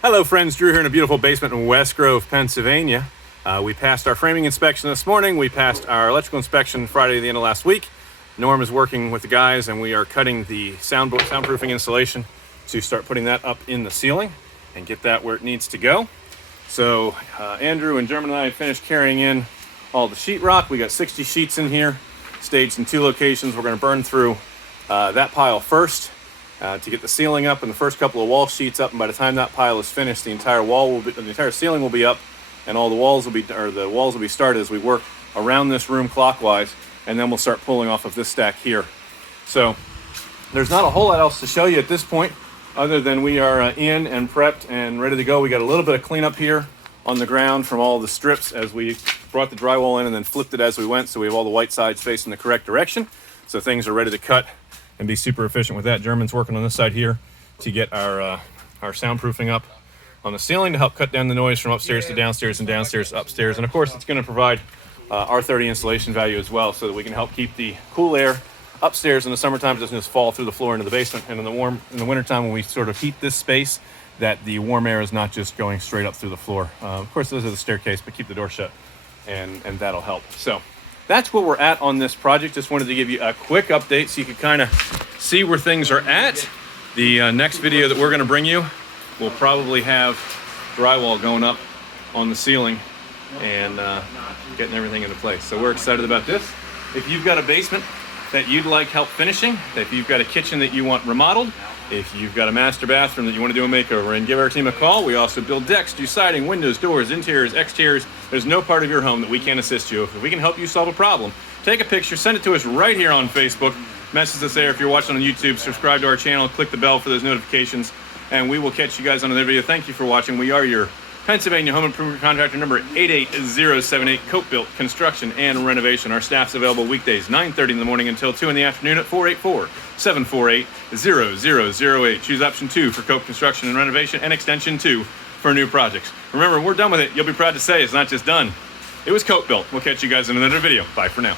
Hello friends, Drew here in a beautiful basement in West Grove, Pennsylvania. We passed our framing inspection this morning. We passed our electrical inspection Friday at the end of last week. Norm is working with the guys and we are cutting the soundproofing insulation to start putting that up in the ceiling and get that where it needs to go. So Andrew and German and I finished carrying in all the sheetrock. We got 60 sheets in here, staged in 2 locations. We're going to burn through that pile first to get the ceiling up and the first couple of wall sheets up. And by the time that pile is finished, the entire ceiling will be up, and all the walls will be started as we work around this room clockwise, and then we'll start pulling off of this stack here. So there's not a whole lot else to show you at this point, other than we are in and prepped and ready to go. We got a little bit of cleanup here on the ground from all the strips as we brought the drywall in and then flipped it as we went, so we have all the white sides facing the correct direction. So things are ready to cut and be super efficient with that. German's working on this side here to get our soundproofing up on the ceiling to help cut down the noise from upstairs to downstairs and downstairs to upstairs. And of course, it's going to provide R30 insulation value as well, so that we can help keep the cool air upstairs in the summertime. It doesn't just fall through the floor into the basement, and in the wintertime when we sort of heat this space, that the warm air is not just going straight up through the floor. Of course, those are the staircase, but keep the door shut, and that'll help. So that's where we're at on this project. Just wanted to give you a quick update so you could kind of see where things are at. The next video that we're going to bring you will probably have drywall going up on the ceiling and getting everything into place. So we're excited about this. If you've got a basement that you'd like help finishing, if you've got a kitchen that you want remodeled, if you've got a master bathroom that you want to do a makeover, and give our team a call. We also build decks, do siding, windows, doors, interiors, exteriors. There's no part of your home that we can't assist you. If we can help you solve a problem, take a picture, send it to us right here on Facebook. Message us there. If you're watching on YouTube, subscribe to our channel, click the bell for those notifications, and we will catch you guys on another video. Thank you for watching. We are your Pennsylvania home improvement contractor number 88078, CopeBUILT Construction and Renovation. Our staff's available weekdays 9:30 in the morning until 2 in the afternoon at 484-748-0008. Choose option 2 for Cope Construction and Renovation, and extension 2 for new projects. Remember, when we're done with it, you'll be proud to say it's not just done. It was CopeBUILT. We'll catch you guys in another video. Bye for now.